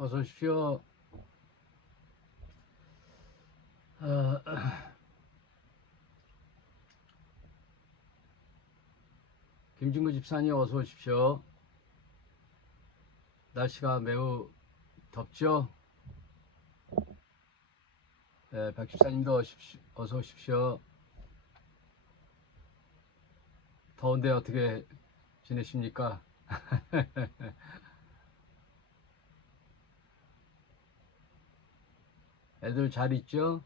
어서 오십시오. 어, 김진구 집사님 어서 오십시오. 날씨가 매우 덥죠? 네, 박 집사님도 어서 오십시오. 더운데 어떻게 지내십니까? 애들 잘 있죠?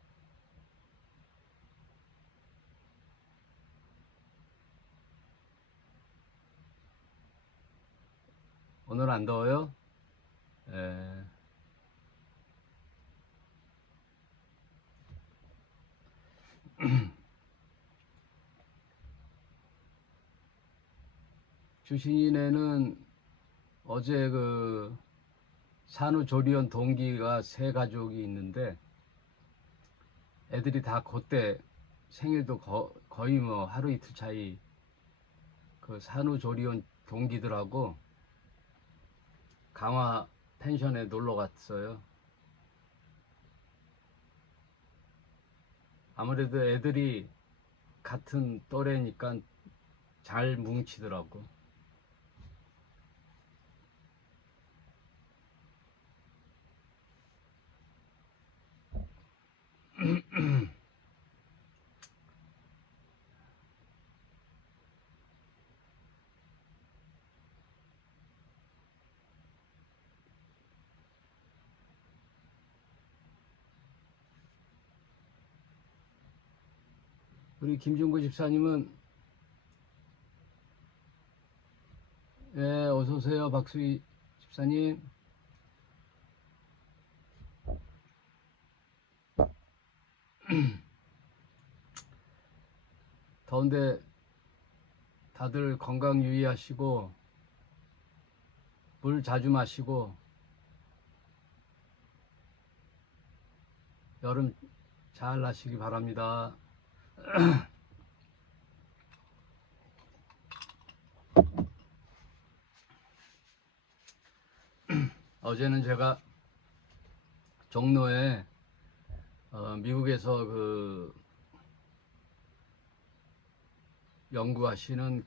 오늘 안 더워요? 예, 주신이네는 어제 그 산후조리원 동기가 세 가족이 있는데 애들이 다 그때 생일도 거의 뭐 하루 이틀 차이 그 산후조리원 동기들하고 강화 펜션에 놀러 갔어요. 아무래도 애들이 같은 또래니까 잘 뭉치더라고. 우리 김준구 집사님은 예, 어서 오세요. 박수희 집사님. 더운데 다들 건강 유의하시고 물 자주 마시고 여름 잘 나시기 바랍니다. 어제는 제가 종로에 미국에서 그 연구하시는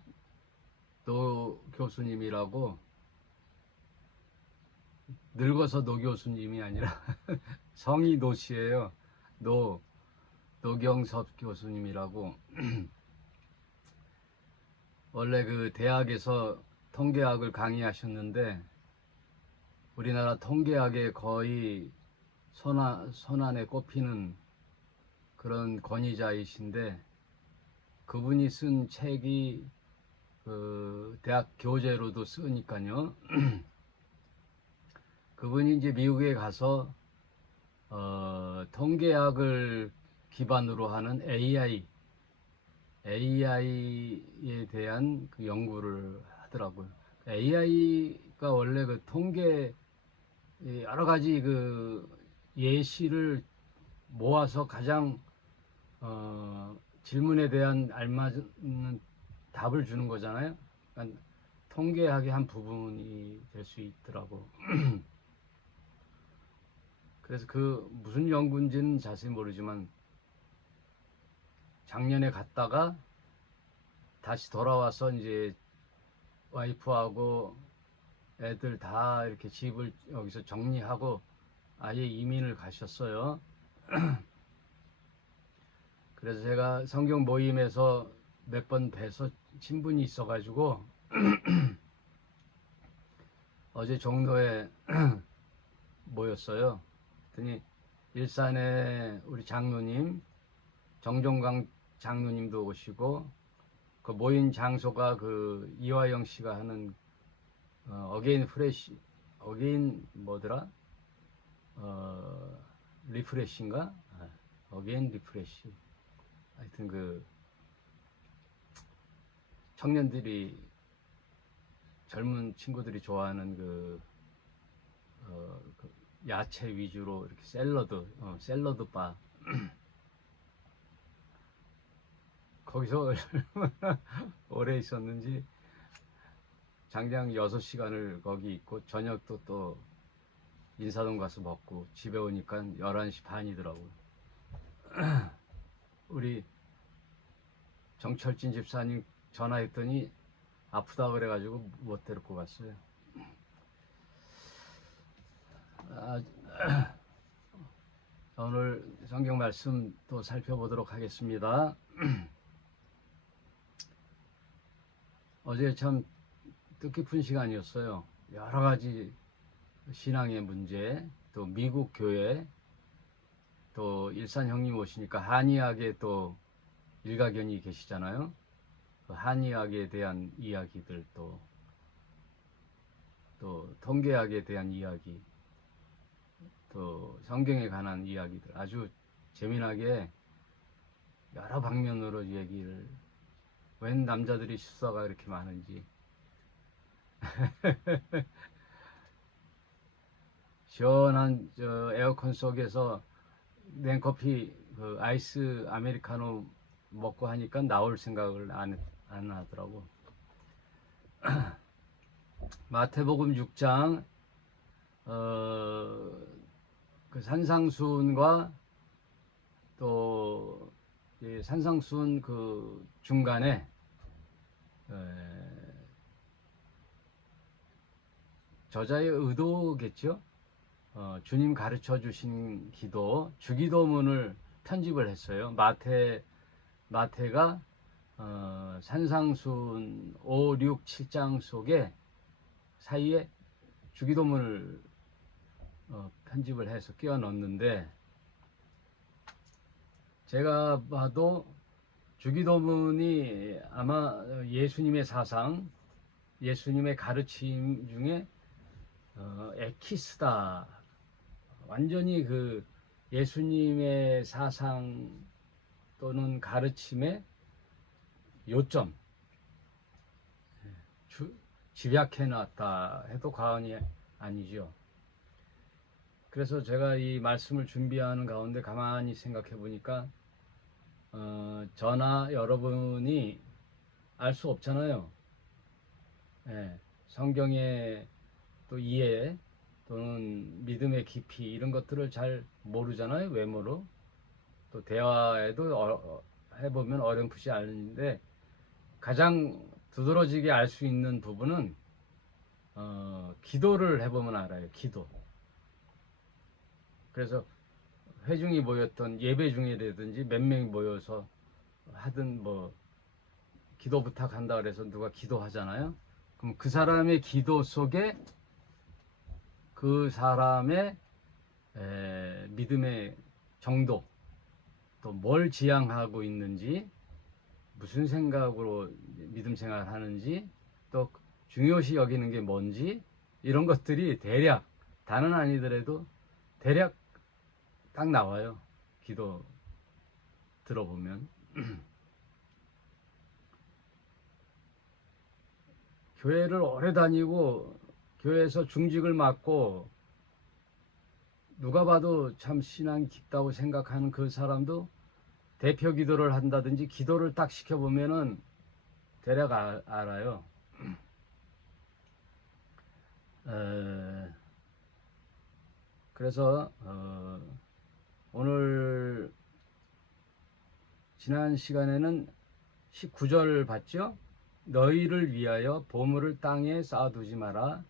노 교수님이라고, 늙어서 노 교수님이 아니라 성이 노 씨예요. 노경섭 교수님이라고. 원래 그 대학에서 통계학을 강의하셨는데 우리나라 통계학의 거의 손안에 꼽히는 그런 권위자이신데, 그분이 쓴 책이 그 대학 교재로도 쓰니까요. 그분이 이제 미국에 가서 통계학을 기반으로 하는 AI에 대한 그 연구를 하더라고요. AI가 원래 그 통계 여러 가지 그 예시를 모아서 가장 질문에 대한 알맞은 답을 주는 거잖아요. 그러니까 통계학의 한 부분이 될 수 있더라고. 그래서 그 무슨 연구인지는 자세히 모르지만 작년에 갔다가 다시 돌아와서 이제 와이프하고 애들 다 이렇게 집을 여기서 정리하고 아예 이민을 가셨어요. 그래서 제가 성경 모임에서 몇 번 뵈서 친분이 있어가지고 어제 종로에 모였어요. 그랬더니 일산에 우리 장로님, 정종강 장로님도 오시고, 그 모인 장소가 그 이화영 씨가 하는 어게인 프레시, 어게인 뭐더라? 어, 리프레시인가? 어게인 리프레시. 하여튼 그 청년들이, 젊은 친구들이 좋아하는 그 야채 위주로 이렇게 샐러드 바. 거기서 얼마나 오래 있었는지, 장장 6시간을 거기 있고 저녁도 또 인사동 가서 먹고 집에 오니까 11시 반이더라고요. 우리 정철진 집사님 전화했더니 아프다 그래가지고 못 데리고 갔어요. 오늘 성경 말씀 또 살펴보도록 하겠습니다. 어제 참 뜻깊은 시간이었어요. 여러 가지 신앙의 문제, 또 미국 교회, 또 일산 형님 오시니까 한의학에 또 일가견이 계시잖아요. 그 한의학에 대한 이야기들, 또 통계학에 대한 이야기, 또 성경에 관한 이야기들 아주 재미나게 여러 방면으로 얘기를, 웬 남자들이 수사가 이렇게 많은지 시원한 에어컨 속에서 냉커피, 그 아이스 아메리카노 먹고 하니까 나올 생각을 안 하더라고. 마태복음 6장 그 산상수훈과 또 산상수훈 그 중간에 저자의 의도겠죠. 주님 가르쳐 주신 기도, 주기도문을 편집을 했어요. 마태가 산상수훈 5, 6, 7장 속에 사이에 주기도문을 편집을 해서 끼워 넣었는데, 제가 봐도 주기도문이 아마 예수님의 사상, 예수님의 가르침 중에 엑기스다. 완전히 그 예수님의 사상 또는 가르침의 요점, 집약해 놨다 해도 과언이 아니죠. 그래서 제가 이 말씀을 준비하는 가운데 가만히 생각해 보니까 저나 여러분이 알 수 없잖아요. 성경의 또 이해 또는 믿음의 깊이, 이런 것들을 잘 모르잖아요. 외모로. 또 대화에도 해보면 어렴풋이 아는데, 가장 두드러지게 알 수 있는 부분은 기도를 해보면 알아요. 기도. 그래서 회중이 모였던 예배 중이라든지 몇 명이 모여서 하든 뭐 기도 부탁한다 그래서 누가 기도하잖아요. 그럼 그 사람의 기도 속에 그 사람의 믿음의 정도, 또 뭘 지향하고 있는지, 무슨 생각으로 믿음 생활을 하는지, 또 중요시 여기는 게 뭔지, 이런 것들이 대략, 다는 아니더라도 대략 딱 나와요. 기도 들어보면. 교회를 오래 다니고 교회에서 중직을 맡고 누가 봐도 참 신앙이 깊다고 생각하는 그 사람도 대표 기도를 한다든지 기도를 딱 시켜보면은 대략 알아요. 그래서 오늘 지난 시간에는 19절 봤죠? 너희를 위하여 보물을 땅에 쌓아두지 마라.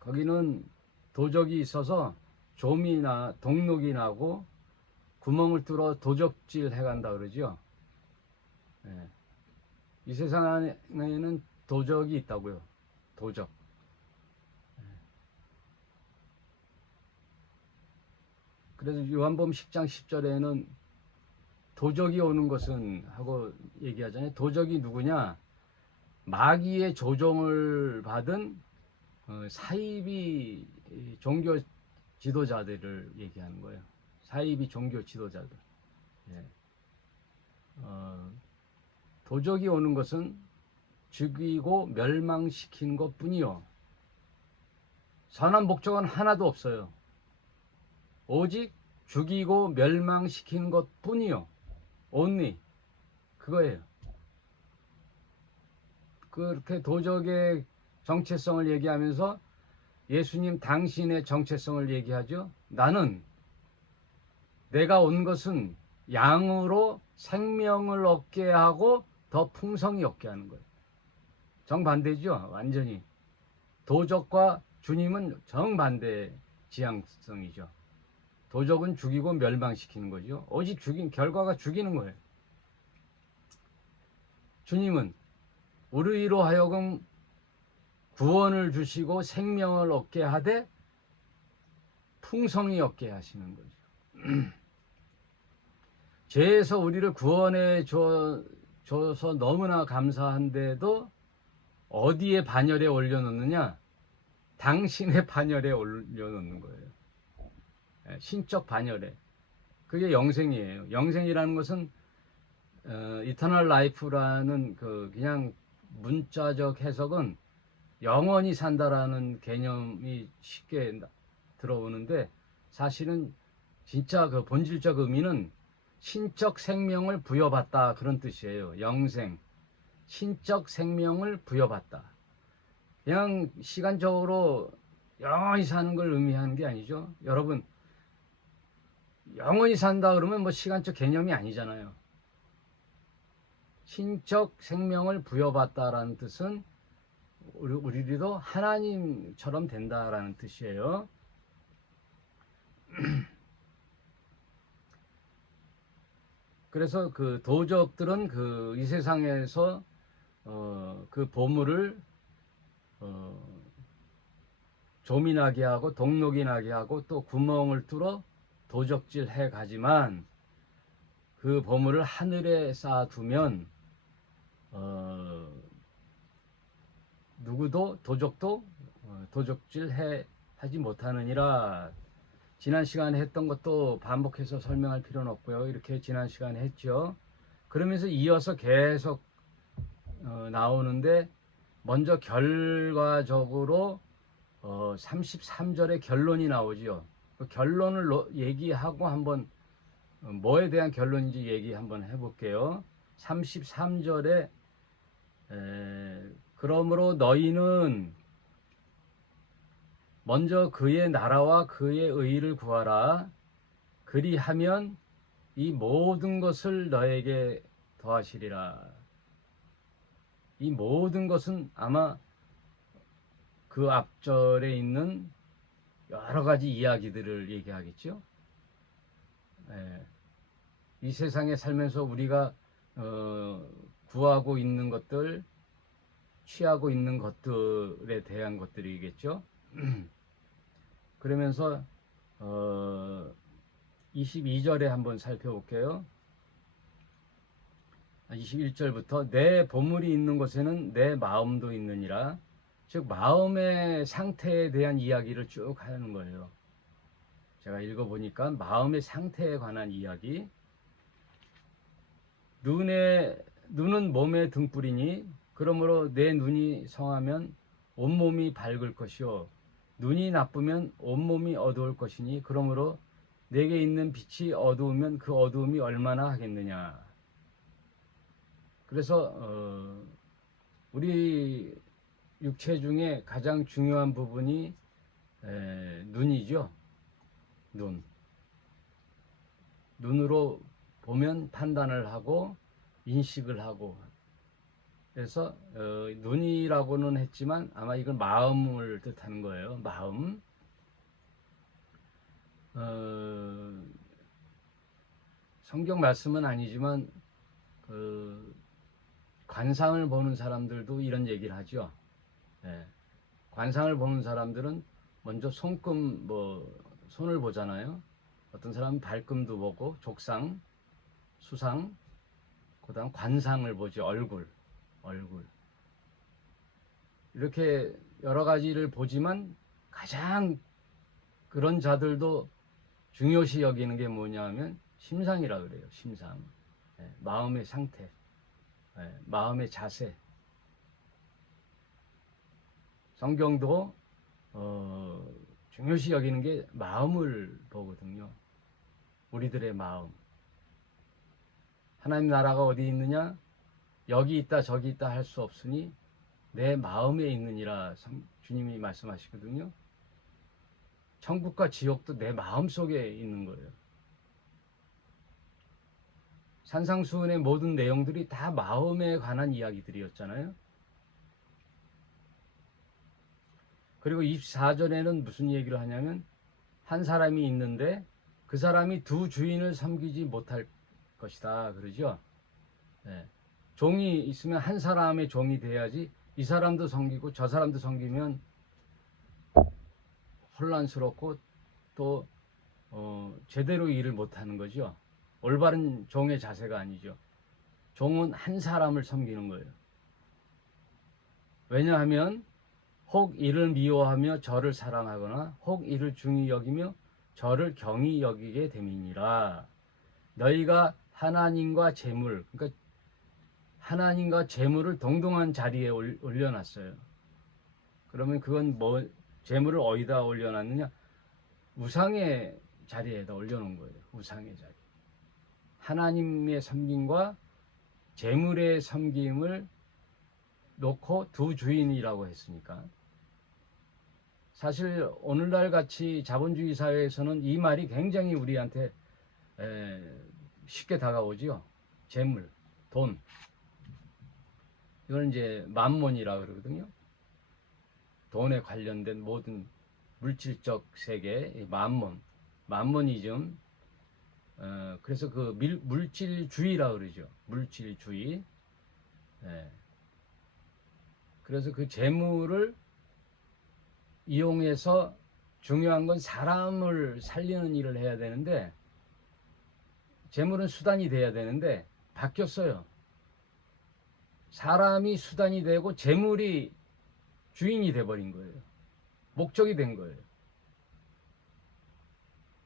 거기는 도적이 있어서 좀이나 동록이 나고 구멍을 뚫어 도적질 해간다 그러죠. 이 세상에는 도적이 있다고요. 도적. 그래서 요한복음 10장 10절에는 도적이 오는 것은 하고 얘기하잖아요. 도적이 누구냐? 마귀의 조종을 받은 사이비 종교 지도자들을 얘기하는 거예요. 사이비 종교 지도자들. 도적이 오는 것은 죽이고 멸망시키는 것 뿐이요. 선한 목적은 하나도 없어요. 오직 죽이고 멸망시키는 것 뿐이요. only. 그거예요. 그렇게 도적의 정체성을 얘기하면서 예수님 당신의 정체성을 얘기하죠. 나는 내가 온 것은 양으로 생명을 얻게 하고 더 풍성히 얻게 하는 거예요. 정반대죠. 완전히. 도적과 주님은 정반대 지향성이죠. 도적은 죽이고 멸망시키는 거죠. 오직 결과가 죽이는 거예요. 주님은 우리로 하여금 구원을 주시고 생명을 얻게 하되 풍성히 얻게 하시는 거죠. 죄에서 우리를 구원해 줘서 너무나 감사한데도 어디에 반열에 올려놓느냐? 당신의 반열에 올려놓는 거예요. 신적 반열에. 그게 영생이에요. 영생이라는 것은 이터널 라이프라는 그냥 문자적 해석은 영원히 산다라는 개념이 쉽게 들어오는데, 사실은 진짜 그 본질적 의미는 신적 생명을 부여받다, 그런 뜻이에요. 영생, 신적 생명을 부여받다. 그냥 시간적으로 영원히 사는 걸 의미하는 게 아니죠. 여러분, 영원히 산다 그러면 뭐 시간적 개념이 아니잖아요. 신적 생명을 부여받다라는 뜻은 우리도 하나님처럼 된다라는 뜻이에요. 그래서 그 도적들은 이 세상에서 그 보물을 좀이 나게 하고 동록이 나게 하고 또 구멍을 뚫어 도적질 해 가지만, 그 보물을 하늘에 쌓아두면 누구도 도적도 도적질 하지 못하느니라. 지난 시간에 했던 것도 반복해서 설명할 필요는 없고요. 이렇게 지난 시간에 했죠. 그러면서 이어서 계속 나오는데, 먼저 결과적으로 33절에 결론이 나오지요. 그 결론을 얘기하고 한번 뭐에 대한 결론인지 얘기 한번 해볼게요. 33절에 그러므로 너희는 먼저 그의 나라와 그의 의를 구하라. 그리하면 이 모든 것을 너에게 더하시리라. 이 모든 것은 아마 그 앞절에 있는 여러 가지 이야기들을 얘기하겠죠. 이 세상에 살면서 우리가 구하고 있는 것들, 취하고 있는 것들에 대한 것들이겠죠. 그러면서 22절에 한번 살펴볼게요. 21절부터 내 보물이 있는 곳에는 내 마음도 있느니라. 즉 마음의 상태에 대한 이야기를 쭉 하는 거예요. 제가 읽어보니까 마음의 상태에 관한 이야기. 눈은 몸의 등불이니 그러므로 내 눈이 성하면 온몸이 밝을 것이요 눈이 나쁘면 온몸이 어두울 것이니 그러므로 내게 있는 빛이 어두우면 그 어두움이 얼마나 하겠느냐. 그래서 우리 육체 중에 가장 중요한 부분이 눈이죠. 눈으로 보면 판단을 하고 인식을 하고. 그래서 눈이라고는 했지만 아마 이건 마음을 뜻하는 거예요. 마음. 성경 말씀은 아니지만 관상을 보는 사람들도 이런 얘기를 하죠. 관상을 보는 사람들은 먼저 손을 보잖아요. 어떤 사람은 발금도 보고 족상, 수상, 그다음 관상을 보죠. 얼굴. 이렇게 여러 가지를 보지만 가장 그런 자들도 중요시 여기는 게 뭐냐면 심상이라 그래요. 심상. 마음의 상태, 마음의 자세. 성경도 중요시 여기는 게 마음을 보거든요. 우리들의 마음. 하나님 나라가 어디 있느냐? 여기 있다 저기 있다 할 수 없으니 내 마음에 있느니라 주님이 말씀하시거든요. 천국과 지옥도 내 마음속에 있는 거예요. 산상수훈의 모든 내용들이 다 마음에 관한 이야기들이었잖아요. 그리고 24절에는 무슨 얘기를 하냐면 한 사람이 있는데 그 사람이 두 주인을 섬기지 못할 것이다 그러죠. 네. 종이 있으면 한 사람의 종이 돼야지 이 사람도 섬기고 저 사람도 섬기면 혼란스럽고 또 제대로 일을 못하는 거죠. 올바른 종의 자세가 아니죠. 종은 한 사람을 섬기는 거예요. 왜냐하면 혹 이를 미워하며 저를 사랑하거나 혹 이를 중히 여기며 저를 경히 여기게 됨이니라. 너희가 하나님과 재물, 그러니까 하나님과 재물을 동등한 자리에 올려놨어요. 그러면 그건 뭐 재물을 어디다 올려놨느냐? 우상의 자리에다 올려놓은 거예요. 우상의 자리. 하나님의 섬김과 재물의 섬김을 놓고 두 주인이라고 했으니까. 사실 오늘날 같이 자본주의 사회에서는 이 말이 굉장히 우리한테 쉽게 다가오지요. 재물, 돈. 이걸 이제 만몬이라 그러거든요. 돈에 관련된 모든 물질적 세계, 만몬, 만모니즘. 그래서 그 물질주의라 그러죠. 물질주의. 예. 그래서 그 재물을 이용해서 중요한 건 사람을 살리는 일을 해야 되는데 재물은 수단이 돼야 되는데 바뀌었어요. 사람이 수단이 되고 재물이 주인이 돼버린 거예요. 목적이 된 거예요.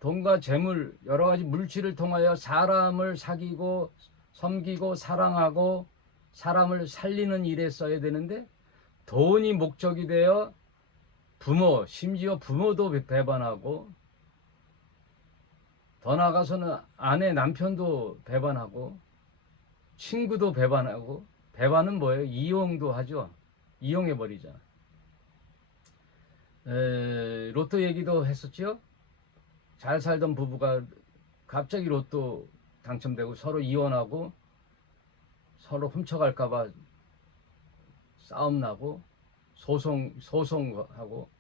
돈과 재물, 여러 가지 물질을 통하여 사람을 사귀고 섬기고 사랑하고 사람을 살리는 일에 써야 되는데 돈이 목적이 되어 부모, 심지어 부모도 배반하고 더 나아가서는 아내, 남편도 배반하고 친구도 배반하고 배반은 뭐예요? 이용도 하죠. 이용해버리잖아. 로또 얘기도 했었죠. 잘 살던 부부가 갑자기 로또 당첨되고 서로 이혼하고 서로 훔쳐갈까봐 싸움 나고 소송하고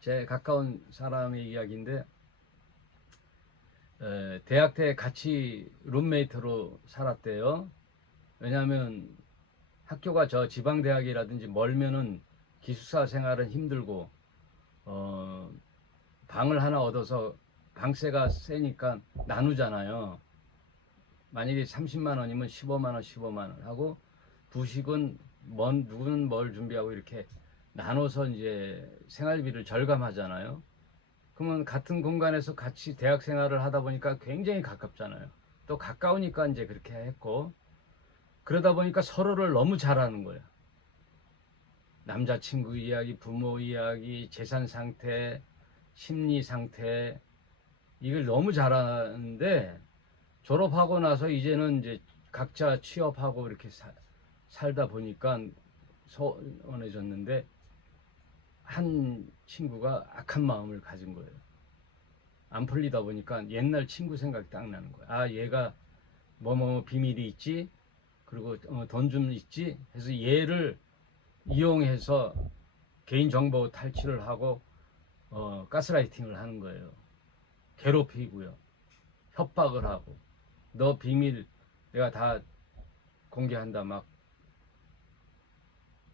제 가까운 사람의 이야기인데 대학 때 같이 룸메이트로 살았대요. 왜냐하면 학교가 저 지방대학이라든지 멀면은 기숙사 생활은 힘들고 방을 하나 얻어서 방세가 세니까 나누잖아요. 만약에 30만 원이면 15만 원, 15만 원 하고 부식은 누구는 뭘 준비하고 이렇게 나눠서 이제 생활비를 절감하잖아요. 그러면 같은 공간에서 같이 대학 생활을 하다 보니까 굉장히 가깝잖아요. 또 가까우니까 이제 그렇게 했고 그러다 보니까 서로를 너무 잘하는 거예요. 남자친구 이야기, 부모 이야기, 재산 상태, 심리 상태 이걸 너무 잘하는데 졸업하고 나서 이제는 이제 각자 취업하고 이렇게 살다 보니까 소원해졌는데 한 친구가 악한 마음을 가진 거예요. 안 풀리다 보니까 옛날 친구 생각이 딱 나는 거예요. 아, 얘가 뭐뭐 비밀이 있지? 그리고 돈 좀 있지? 해서 얘를 이용해서 개인정보 탈취를 하고 가스라이팅을 하는 거예요. 괴롭히고요. 협박을 하고 너 비밀 내가 다 공개한다 막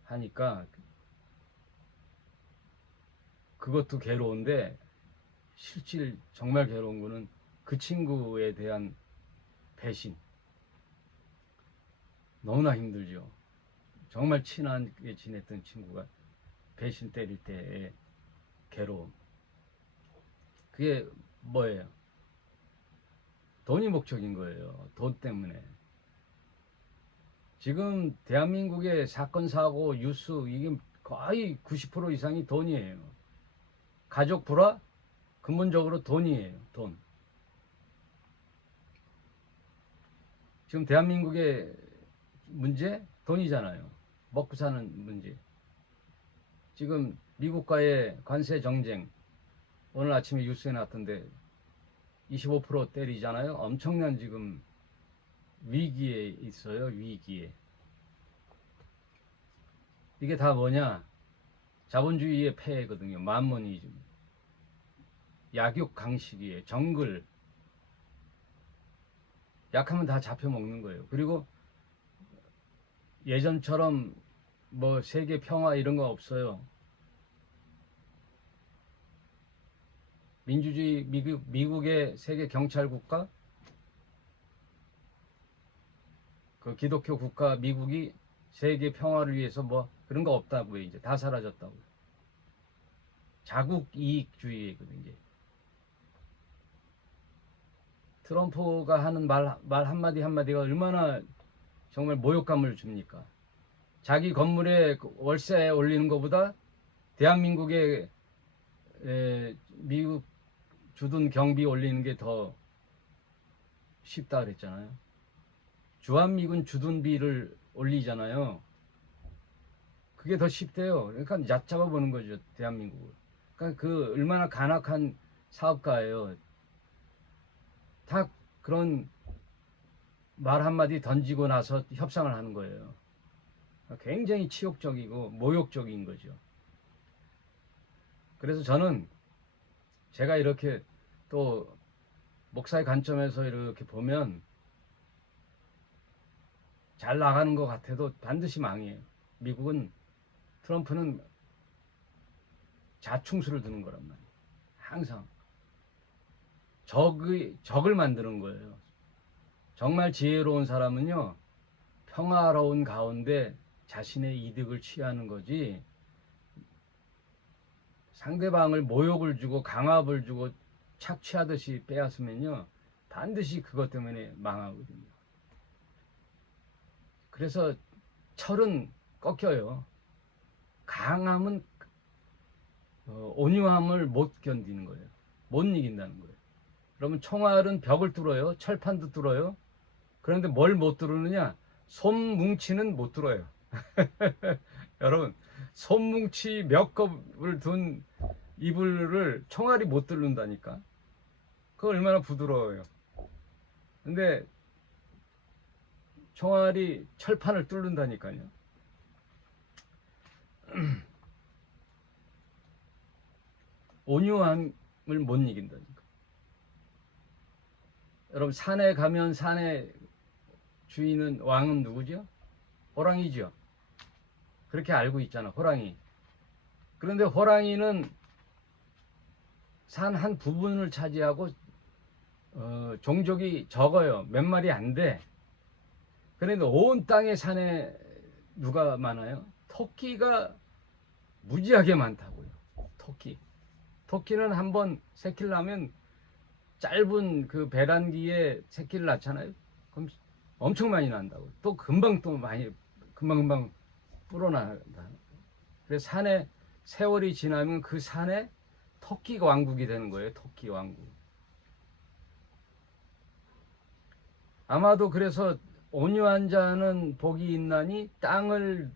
하니까 그것도 괴로운데 실질 정말 괴로운 거는 그 친구에 대한 배신. 너무나 힘들죠. 정말 친하게 지냈던 친구가 배신 때릴 때의 괴로움. 그게 뭐예요? 돈이 목적인 거예요. 돈 때문에. 지금 대한민국의 사건, 사고, 뉴스 이게 거의 90% 이상이 돈이에요. 가족 불화? 근본적으로 돈이에요. 돈. 지금 대한민국의 문제? 돈이잖아요. 먹고 사는 문제. 지금 미국과의 관세 정쟁, 오늘 아침에 뉴스에 나왔던데 25% 때리잖아요. 엄청난 지금 위기에 있어요. 위기에. 이게 다 뭐냐? 자본주의의 폐해거든요. 만몬이즘, 약육 강식이에요. 정글. 약하면 다 잡혀 먹는 거예요. 그리고 예전처럼 뭐 세계 평화 이런 거 없어요. 민주주의 미국의 세계 경찰 국가, 그 기독교 국가 미국이 세계 평화를 위해서 뭐 그런 거 없다고요. 이제 다 사라졌다고요. 자국 이익주의거든요. 이제 트럼프가 하는 말 한마디 한마디가 얼마나 정말 모욕감을 줍니까? 자기 건물에 월세 올리는 것보다 대한민국에 미국 주둔 경비 올리는 게 더 쉽다 그랬잖아요. 주한미군 주둔비를 올리잖아요. 그게 더 쉽대요. 그러니까 얕잡아 보는 거죠, 대한민국을. 그러니까 그 얼마나 간악한 사업가예요. 다 그런 말 한마디 던지고 나서 협상을 하는 거예요. 굉장히 치욕적이고 모욕적인 거죠. 그래서 저는 제가 이렇게 또 목사의 관점에서 이렇게 보면 잘 나가는 것 같아도 반드시 망해요. 미국은 트럼프는 자충수를 두는 거란 말이에요. 항상 적을 만드는 거예요. 정말 지혜로운 사람은요, 평화로운 가운데 자신의 이득을 취하는 거지, 상대방을 모욕을 주고 강압을 주고 착취하듯이 빼앗으면요, 반드시 그것 때문에 망하거든요. 그래서 철은 꺾여요. 강함은 온유함을 못 견디는 거예요. 못 이긴다는 거예요. 그러면 총알은 벽을 뚫어요. 철판도 뚫어요. 그런데 뭘 못 뚫느냐? 솜뭉치는 못 뚫어요. 여러분, 솜뭉치 몇 겁을 둔 이불을 총알이 못 뚫는다니까. 그거 얼마나 부드러워요. 근데 총알이 철판을 뚫는다니까요. 온유함을 못 이긴다니까. 여러분, 산에 가면 산의 주인은 왕은 누구죠? 호랑이죠. 그렇게 알고 있잖아, 호랑이. 그런데 호랑이는 산 한 부분을 차지하고 종족이 적어요. 몇 마리 안 돼. 그런데 온 땅의 산에 누가 많아요? 토끼가 무지하게 많다고요. 토끼. 토끼는 한번 새끼를 낳으면 짧은 그 배란기에 새끼를 낳잖아요. 그럼 엄청 많이 난다고. 또 금방 또 많이 금방 불어난다. 그래서 산에 세월이 지나면 그 산에 토끼 왕국이 되는 거예요. 토끼 왕국. 아마도 그래서 온유한 자는 복이 있나니 땅을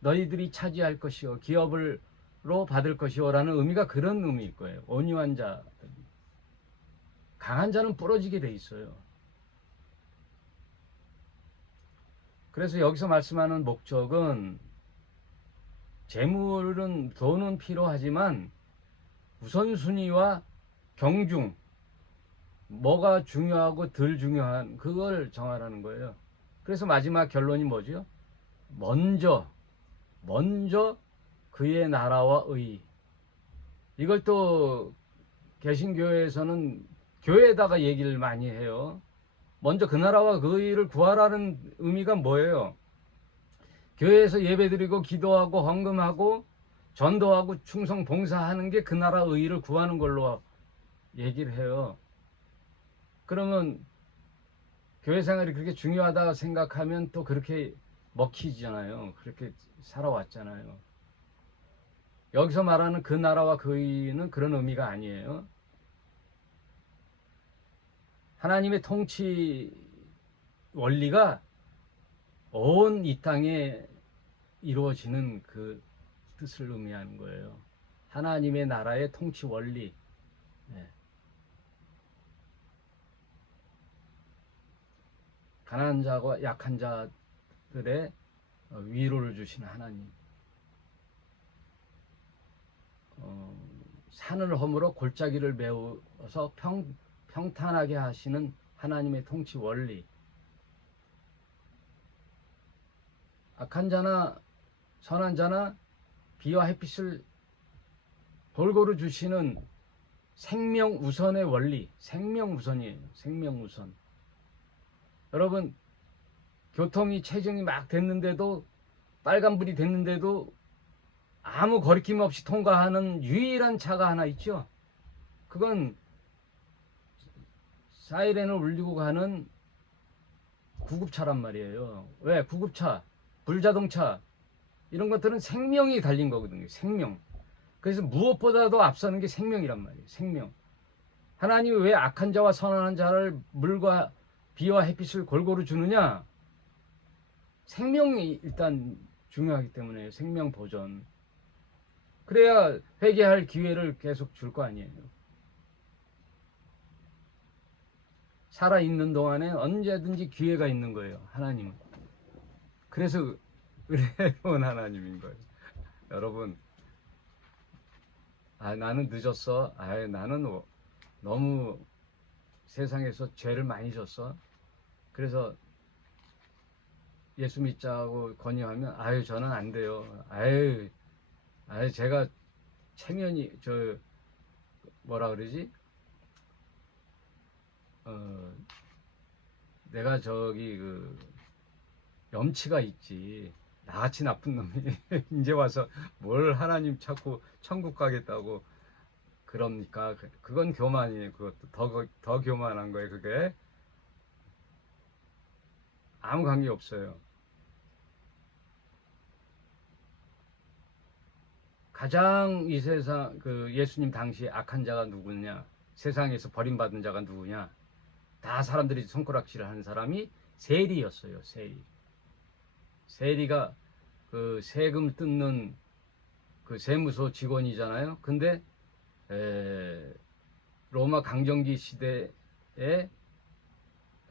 너희들이 차지할 것이요 기업으로 받을 것이요 라는 의미가 그런 의미일 거예요. 온유한 자. 강한 자는 부러지게 돼 있어요. 그래서 여기서 말씀하는 목적은 재물은 돈은 필요하지만 우선순위와 경중 뭐가 중요하고 덜 중요한 그걸 정하라는 거예요. 그래서 마지막 결론이 뭐죠? 먼저 그의 나라와 의. 이걸 또 개신교회에서는 교회에다가 얘기를 많이 해요. 먼저 그 나라와 그 의를 구하라는 의미가 뭐예요? 교회에서 예배드리고 기도하고 헌금하고 전도하고 충성 봉사하는 게 그 나라 의를 구하는 걸로 얘기를 해요. 그러면 교회 생활이 그렇게 중요하다 생각하면 또 그렇게 먹히잖아요. 그렇게 살아왔잖아요. 여기서 말하는 그 나라와 그 의는 그런 의미가 아니에요. 하나님의 통치 원리가 온 이 땅에 이루어지는 그 뜻을 의미하는 거예요. 하나님의 나라의 통치 원리. 예. 가난한 자와 약한 자들의 위로를 주신 하나님. 산을 허물어 골짜기를 메워서 평탄하게 하시는 하나님의 통치 원리. 악한 자나 선한 자나 비와 햇빛을 골고루 주시는 생명 우선의 원리. 생명 우선이에요. 생명 우선. 여러분, 교통이 체증이 막 됐는데도, 빨간불이 됐는데도 아무 거리낌 없이 통과하는 유일한 차가 하나 있죠. 그건 사이렌을 울리고 가는 구급차란 말이에요. 왜? 구급차, 불자동차 이런 것들은 생명이 달린 거거든요. 생명. 그래서 무엇보다도 앞서는 게 생명이란 말이에요. 생명. 하나님이 왜 악한 자와 선한 자를 물과 비와 햇빛을 골고루 주느냐? 생명이 일단 중요하기 때문에 생명 보존. 그래야 회개할 기회를 계속 줄 거 아니에요. 살아있는 동안에 언제든지 기회가 있는 거예요. 하나님은. 그래서 은혜로운 하나님인 거예요. 여러분, 나는 늦었어. 나는 너무 세상에서 죄를 많이 졌어. 그래서 예수 믿자고 권유하면 저는 안 돼요. 제가 체면이 뭐라 그러지? 내가 염치가 있지. 나같이 나쁜 놈이 이제 와서 뭘 하나님 찾고 천국 가겠다고 그럽니까? 그건 교만이에요. 그것도 더 교만한 거예요. 그게 아무 관계 없어요. 가장 이 세상 예수님 당시에 악한 자가 누구냐? 세상에서 버림받은 자가 누구냐? 다 사람들이 손가락질을 하는 사람이 세리였어요. 세리가 세금 뜯는 세무서 직원이잖아요. 근데 로마 강점기 시대에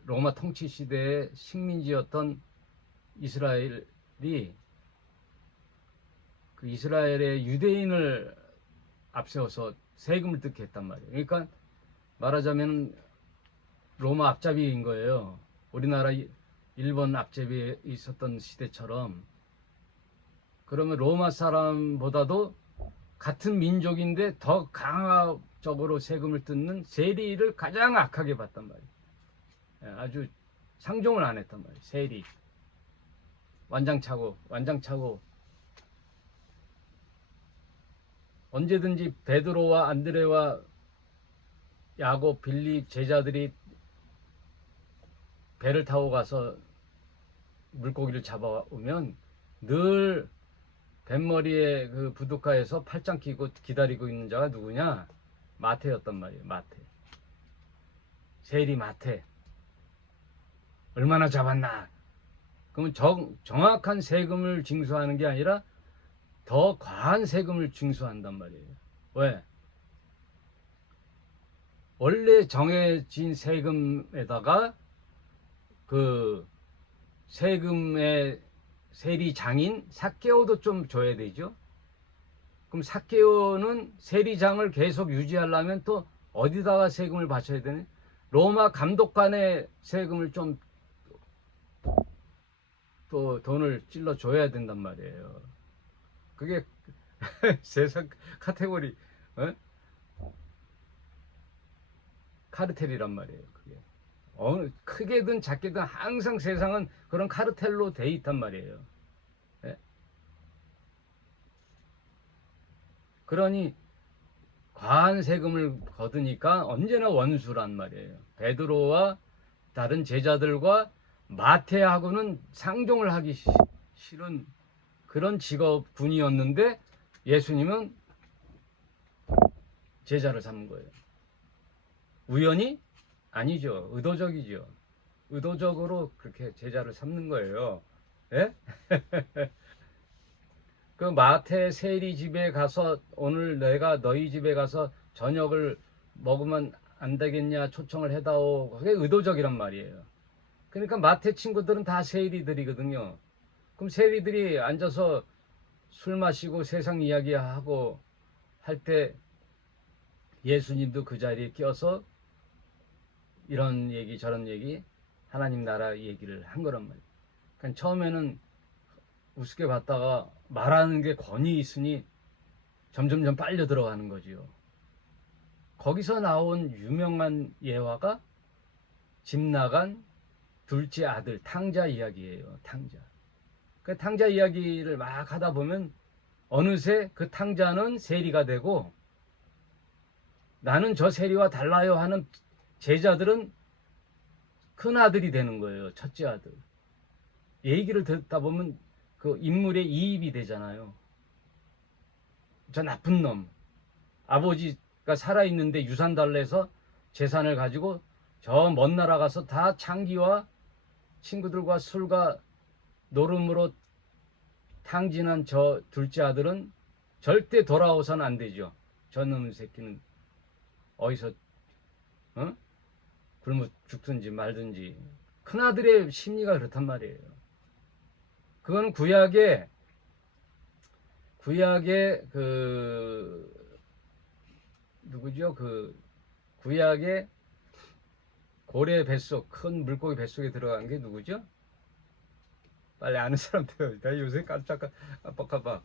로마 통치 시대의 식민지였던 이스라엘이 이스라엘의 유대인을 앞세워서 세금을 뜯게 했단 말이에요. 그러니까 말하자면 로마 앞잡이인 거예요. 우리나라 일본 앞잡이에 있었던 시대처럼. 그러면 로마 사람보다도 같은 민족인데 더 강압적으로 세금을 뜯는 세리를 가장 악하게 봤단 말이에요. 아주 상종을 안 했단 말이에요. 세리. 완장차고 언제든지 베드로와 안드레와 야곱, 빌립 제자들이 배를 타고 가서 물고기를 잡아오면 늘 뱃머리에 부둣가에서 팔짱 끼고 기다리고 있는 자가 누구냐? 마태였단 말이에요. 마태. 세리 마태. 얼마나 잡았나? 그러면 정확한 세금을 징수하는 게 아니라 더 과한 세금을 징수한단 말이에요. 왜? 원래 정해진 세금에다가 세금의 세리장인 삭개오도 좀 줘야 되죠. 그럼 삭개오는 세리장을 계속 유지하려면 또 어디다가 세금을 바쳐야 되냐? 로마 감독관의 세금을 좀 또 돈을 찔러 줘야 된단 말이에요. 그게 세상 카테고리 카르텔이란 말이에요. 그게 크게든 작게든 항상 세상은 그런 카르텔로 돼 있단 말이에요. 예? 그러니 과한 세금을 거두니까 언제나 원수란 말이에요. 베드로와 다른 제자들과 마태하고는 상종을 하기 싫은 그런 직업군이었는데 예수님은 제자를 삼은 거예요. 우연히? 아니죠. 의도적이죠. 의도적으로 그렇게 제자를 삼는 거예요. 예? 그 마태 세리 집에 가서 오늘 내가 너희 집에 가서 저녁을 먹으면 안 되겠냐 초청을 해다오. 그게 의도적이란 말이에요. 그러니까 마태 친구들은 다 세리들이거든요. 그럼 세리들이 앉아서 술 마시고 세상 이야기하고 할 때 예수님도 그 자리에 껴서 이런 얘기 저런 얘기 하나님 나라 얘기를 한 거란 말이에요. 그러니까 처음에는 우습게 봤다가 말하는 게 권위 있으니 점점점 빨려 들어가는 거지요. 거기서 나온 유명한 예화가 집 나간 둘째 아들 탕자 이야기예요. 탕자. 그 탕자 이야기를 막 하다 보면 어느새 그 탕자는 세리가 되고 나는 저 세리와 달라요 하는 제자들은 큰 아들이 되는 거예요. 첫째 아들. 얘기를 듣다 보면 그 인물의 이입이 되잖아요. 저 나쁜 놈. 아버지가 살아있는데 유산 달래서 재산을 가지고 저 먼 나라 가서 다 창기와 친구들과 술과 노름으로 탕진한 저 둘째 아들은 절대 돌아오서는 안 되죠. 저놈 새끼는 어디서 굶어 죽든지 말든지. 큰아들의 심리가 그렇단 말이에요. 그거는 구약의 그 누구죠? 그 구약의 고래 뱃속 큰 물고기 뱃속에 들어간 게 누구죠? 빨리 아는 사람 돼요. 나 요새 깜빡깜빡.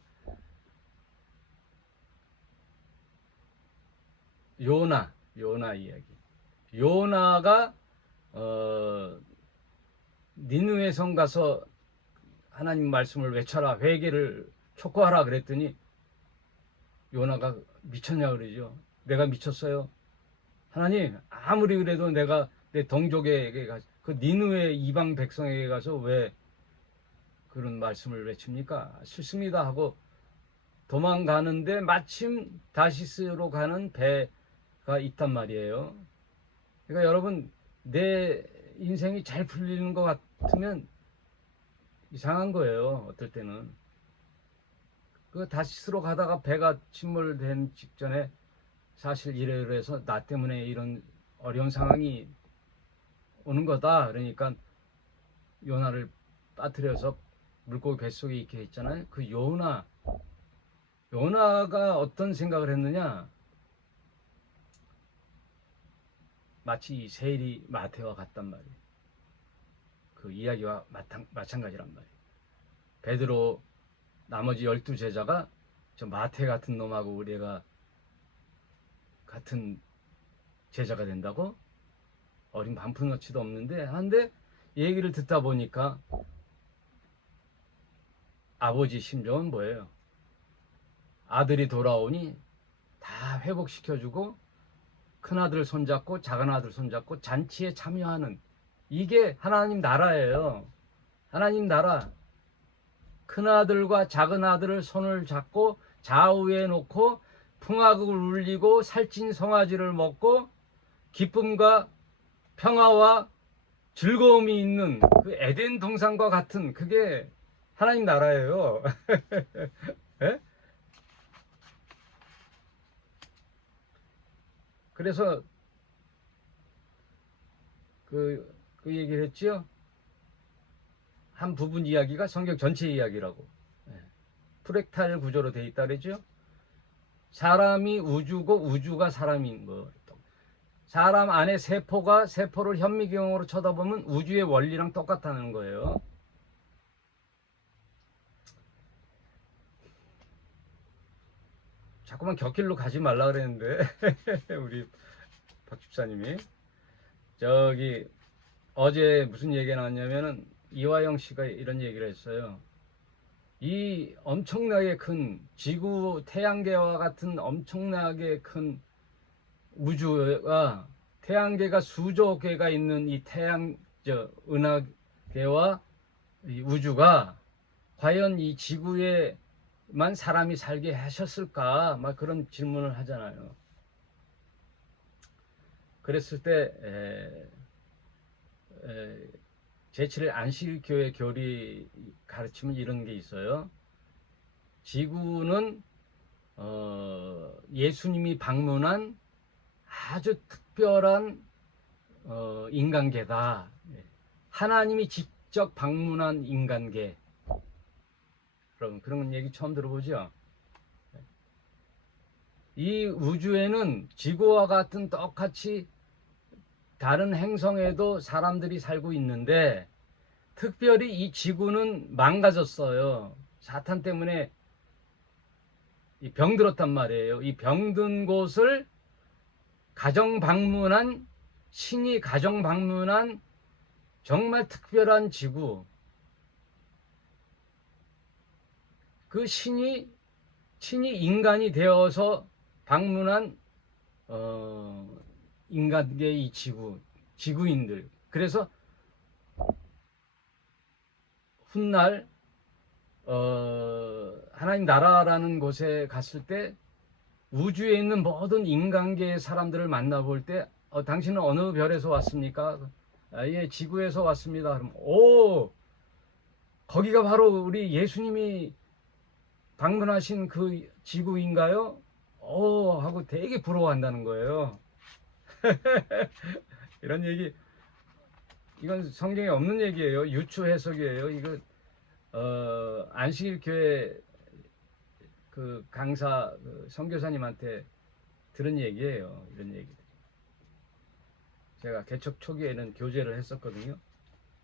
요나 이야기. 요나가 니느웨 성 가서 하나님 말씀을 외쳐라 회개를 촉구하라 그랬더니 요나가 미쳤냐 그러죠. 내가 미쳤어요. 하나님 아무리 그래도 내가 내 동족에게 가서 그 니느웨 이방 백성에게 가서 왜 그런 말씀을 외칩니까? 싫습니다 하고 도망가는데 마침 다시스로 가는 배가 있단 말이에요. 그러니까 여러분 내 인생이 잘 풀리는 것 같으면 이상한 거예요. 어떨 때는 그 다시스로 가다가 배가 침몰된 직전에 사실 이래서 나 때문에 이런 어려운 상황이 오는 거다. 그러니까 요나를 빠뜨려서 물고기 뱃속에 있게 했잖아요. 그 요나가 어떤 생각을 했느냐? 마치 세리 마태와 같단 말이에요. 그 이야기와 마찬가지란 말이에요. 베드로 나머지 12제자가 저 마태 같은 놈하고 우리가 같은 제자가 된다고? 어린 반푼어치도 없는데 한데 얘기를 듣다 보니까 아버지 심정은 뭐예요? 아들이 돌아오니 다 회복시켜주고 큰아들 손잡고 작은아들 손잡고 잔치에 참여하는 이게 하나님 나라예요. 하나님 나라. 큰아들과 작은아들을 손을 잡고 좌우에 놓고 풍악을 울리고 살찐 송아지를 먹고 기쁨과 평화와 즐거움이 있는 그 에덴 동산과 같은 그게 하나님 나라예요. 예? 그래서 그 얘기를 했지요. 한 부분 이야기가 성경 전체 이야기라고. 예. 프랙탈 구조로 돼 있다 그랬죠. 사람이 우주고 우주가 사람인 거. 사람 안에 세포가 세포를 현미경으로 쳐다보면 우주의 원리랑 똑같다는 거예요. 자꾸만 곁길로 가지 말라 그랬는데 우리 박 집사님이 저기 어제 무슨 얘기가 나왔냐면은 이화영 씨가 이런 얘기를 했어요. 이 엄청나게 큰 지구 태양계와 같은 엄청나게 큰 우주가 태양계가 수조 개가 있는 이 은하계와 이 우주가 과연 이 지구에만 사람이 살게 하셨을까? 막 그런 질문을 하잖아요. 그랬을 때 제7일 안식일교회 교리 가르치면 이런 게 있어요. 지구는 예수님이 방문한 아주 특별한 인간계다. 하나님이 직접 방문한 인간계. 그런 얘기 처음 들어보죠? 이 우주에는 지구와 같은 똑같이 다른 행성에도 사람들이 살고 있는데 특별히 이 지구는 망가졌어요. 사탄 때문에 병들었단 말이에요. 이 병든 곳을 신이 가정 방문한 정말 특별한 지구. 그 신이 인간이 되어서 방문한 인간계의 이 지구인들. 그래서 훗날 하나님 나라라는 곳에 갔을 때 우주에 있는 모든 인간계의 사람들을 만나볼 때 당신은 어느 별에서 왔습니까? 예, 지구에서 왔습니다. 그럼 거기가 바로 우리 예수님이 방문하신 그 지구인가요? 하고 되게 부러워한다는 거예요. 이런 얘기, 이건 성경에 없는 얘기예요. 유추 해석이에요. 이거 안식일 교회 그 강사 선교사님한테 들은 얘기예요. 이런 얘기들. 제가 개척 초기에는 교제를 했었거든요.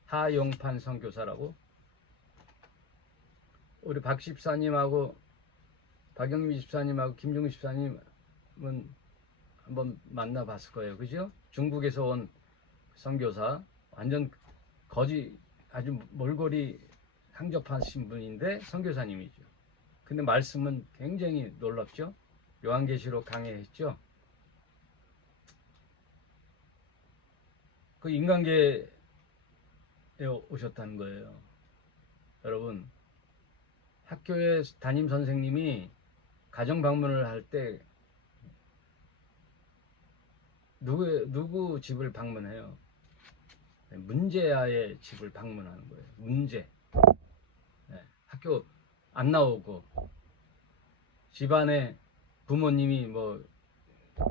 하용판 선교사라고. 우리 박 집사님하고 박영미 집사님하고 김종우 집사님은 한번 만나봤을 거예요. 그죠? 중국에서 온 선교사, 완전 아주 몰골이 상접하신 분인데 선교사님이죠. 근데 말씀은 굉장히 놀랍죠? 요한계시록 강해했죠? 그 인간계에 오셨다는 거예요. 여러분, 학교에 담임 선생님이 가정 방문을 할 때 누구 집을 방문해요? 문제아의 집을 방문하는 거예요. 문제. 네, 학교 안 나오고 집안에 부모님이 뭐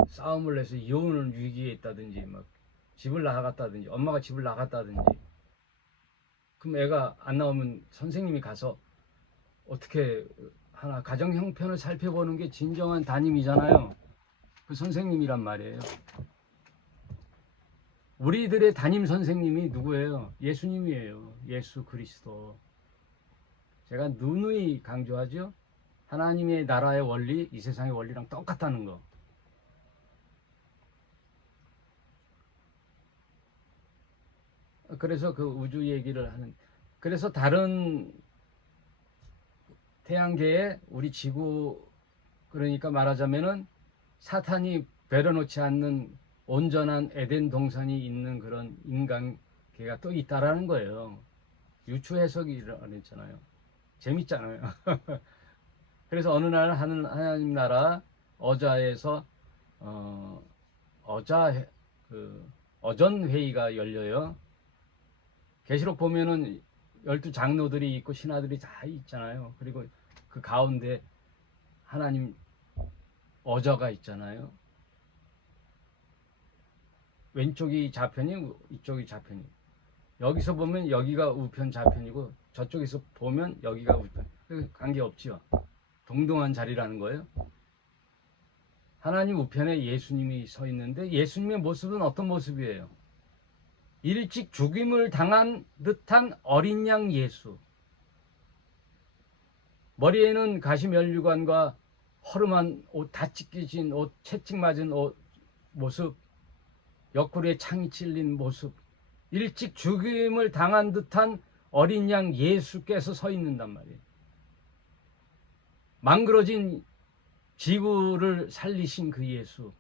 싸움을 해서 이혼을 위기에 있다든지 막 집을 나갔다든지 엄마가 집을 나갔다든지 그럼 애가 안 나오면 선생님이 가서 어떻게 하나 가정 형편을 살펴보는 게 진정한 담임이잖아요. 그 선생님이란 말이에요. 우리들의 담임 선생님이 누구예요? 예수님이에요. 예수 그리스도. 제가 누누이 강조하죠. 하나님의 나라의 원리, 이 세상의 원리랑 똑같다는 거. 그래서 그 우주 얘기를 하는, 그래서 다른 태양계에 우리 지구, 그러니까 말하자면은 사탄이 배려놓지 않는 온전한 에덴 동산이 있는 그런 인간계가 또 있다라는 거예요. 유추 해석이라고 했잖아요. 재밌잖아요. 그래서 어느 날 하나님 나라 어자에서 어전 회의가 열려요. 계시록 보면은 12장로들이 있고 신하들이 다 있잖아요. 그리고 그 가운데 하나님 어자가 있잖아요. 왼쪽이 좌편이고 이쪽이 좌편이고, 여기서 보면 여기가 우편 좌편이고 저쪽에서 보면 여기가 우편. 관계없지요. 동등한 자리라는 거예요. 하나님 우편에 예수님이 서 있는데 예수님의 모습은 어떤 모습이에요? 일찍 죽임을 당한 듯한 어린 양 예수. 머리에는 가시면류관과 허름한 옷, 다 찢겨진 옷, 채찍 맞은 옷 모습, 옆구리에 창이 찔린 모습, 일찍 죽임을 당한 듯한 어린 양 예수께서 서 있는단 말이에요. 망그러진 지구를 살리신 그 예수.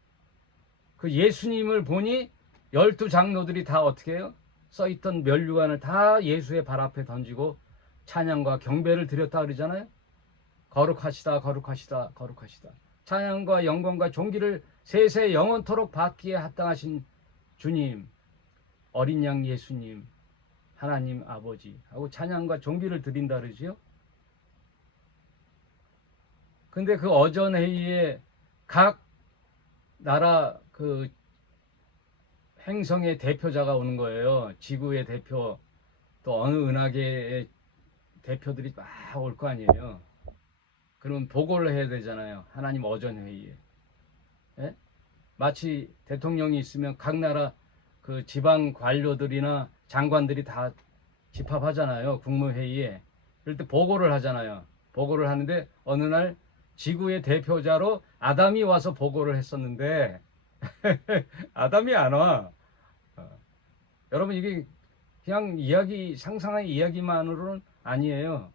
그 예수님을 보니 12장로들이 다 어떻게 해요? 써있던 면류관을 다 예수의 발 앞에 던지고 찬양과 경배를 드렸다 그러잖아요. 거룩하시다, 거룩하시다, 거룩하시다. 찬양과 영광과 존귀를 세세 영원토록 받기에 합당하신 주님, 어린 양 예수님. 하나님 아버지 하고 찬양과 존귀를 드린다 그러지요. 근데 그 어전회의에 각 나라 그 행성의 대표자가 오는 거예요. 지구의 대표, 또 어느 은하계의 대표들이 막 올 거 아니에요. 그러면 보고를 해야 되잖아요. 하나님 어전회의에. 예? 마치 대통령이 있으면 각 나라 그 지방 관료들이나 장관들이 다 집합하잖아요. 국무회의에. 그럴 때 보고를 하잖아요. 보고를 하는데 어느 날 지구의 대표자로 아담이 와서 보고를 했었는데 아담이 안 와. 여러분 이게 그냥 이야기 상상의 이야기만으로는 아니에요.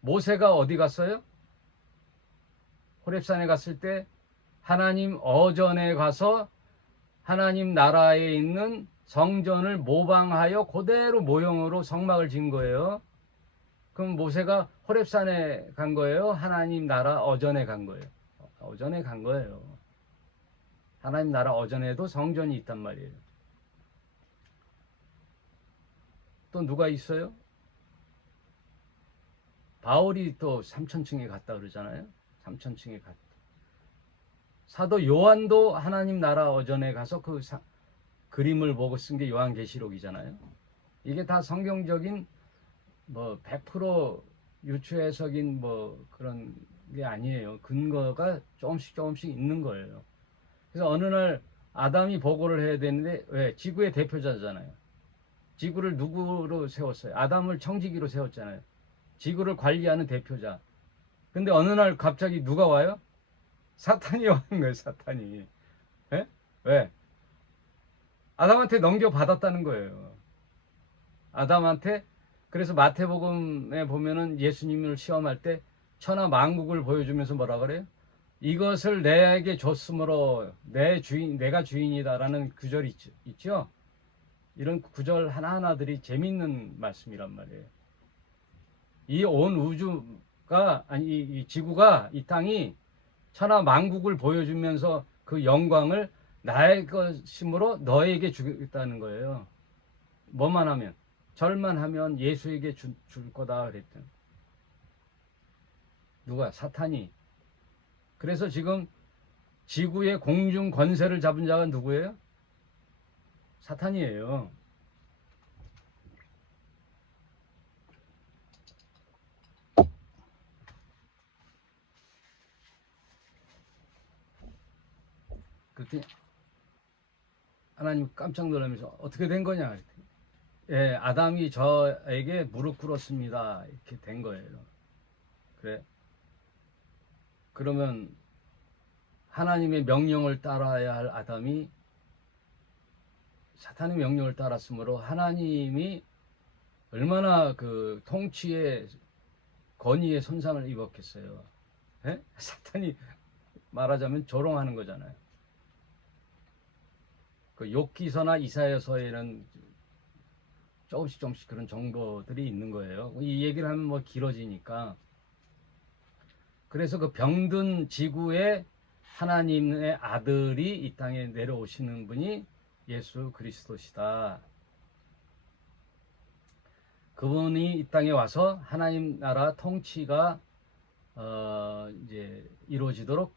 모세가 어디 갔어요? 호렙산에 갔을 때 하나님 어전에 가서 하나님 나라에 있는 성전을 모방하여 그대로 모형으로 성막을 지은 거예요. 그럼 모세가 호렙산에 간 거예요? 하나님 나라 어전에 간 거예요? 어전에 간 거예요. 하나님 나라 어전에도 성전이 있단 말이에요. 또 누가 있어요? 바울이 또 3천층에 갔다 그러잖아요. 3천층에 갔다. 사도 요한도 하나님 나라 어전에 가서 그 그림을 보고 쓴 게 요한계시록이잖아요. 이게 다 성경적인 뭐 100% 유추 해석인 뭐 그런 게 아니에요. 근거가 조금씩 있는 거예요. 그래서 어느 날 아담이 보고를 해야 되는데 왜? 지구의 대표자잖아요. 지구를 누구로 세웠어요? 아담을 청지기로 세웠잖아요. 지구를 관리하는 대표자. 근데 어느 날 갑자기 누가 와요? 사탄이 오는 거예요. 사탄이. 예? 왜? 아담한테 넘겨받았다는 거예요. 아담한테. 그래서 마태복음에 보면은 예수님을 시험할 때 천하 만국을 보여주면서 뭐라 그래요? 이것을 내게 줬으므로 내 주인, 내가 주인이다라는 구절이 있죠? 이런 구절 하나하나들이 재밌는 말씀이란 말이에요. 이 온 우주가, 아니, 이 지구가, 이 땅이 천하 만국을 보여주면서 그 영광을 나의 것이므로 너에게 주겠다는 거예요. 뭐만 하면? 절만 하면 예수에게 줄 거다 그랬던. 누가? 사탄이. 그래서 지금 지구의 공중 권세를 잡은 자가 누구예요? 사탄이에요. 그렇게 하나님 깜짝 놀라면서 어떻게 된 거냐 그랬더니 예, 아담이 저에게 무릎 꿇었습니다. 이렇게 된 거예요. 그래. 그러면 하나님의 명령을 따라야 할 아담이 사탄의 명령을 따랐으므로 하나님이 얼마나 그 통치의 권위의 손상을 입었겠어요. 예? 사탄이 말하자면 조롱하는 거잖아요. 그 욥기서나 이사야서에는 조금씩 그런 정보들이 있는 거예요. 이 얘기를 하면 뭐 길어지니까. 그래서 그 병든 지구에 하나님의 아들이 이 땅에 내려오시는 분이 예수 그리스도시다. 그분이 이 땅에 와서 하나님 나라 통치가 이제 이루어지도록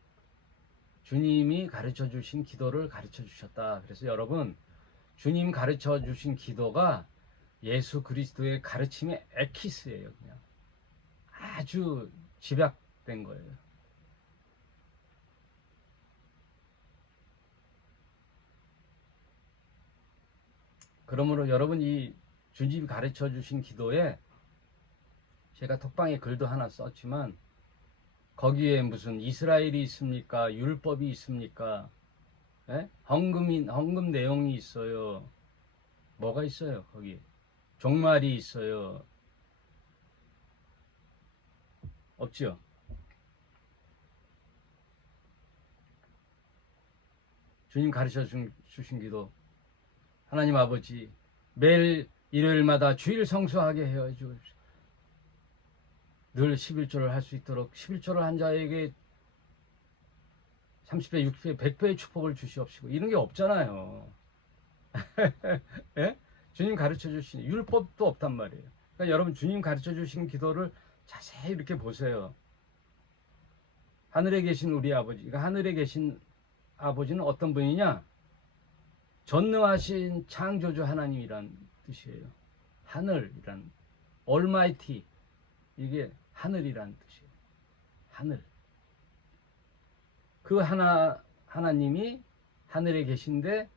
주님이 가르쳐 주신 기도를 가르쳐 주셨다. 그래서 여러분, 주님 가르쳐 주신 기도가 예수 그리스도의 가르침의 엑기스예요. 그냥 아주 집약된 거예요. 그러므로 여러분 이 주님이 가르쳐 주신 기도에 제가 톡방에 글도 하나 썼지만 거기에 무슨 이스라엘이 있습니까? 율법이 있습니까? 예? 헌금 내용이 있어요. 뭐가 있어요? 거기 종말이 있어요. 없죠? 주님 가르쳐 주신 기도. 하나님 아버지, 매일 일요일마다 주일 성수하게 해 주십시오. 늘 11조를 할 수 있도록 11조를 한 자에게 30배, 60배, 100배의 축복을 주시옵시고 이런 게 없잖아요. 예? 주님 가르쳐 주신 율법도 없단 말이에요. 그러니까 여러분 주님 가르쳐 주신 기도를 자세히 이렇게 보세요. 하늘에 계신 우리 아버지, 그러니까 하늘에 계신 아버지는 어떤 분이냐? 전능하신 창조주 하나님이란 뜻이에요. 하늘이란 Almighty, 이게 하늘이란 뜻이에요. 하늘. 그 하나님이 하늘에 계신데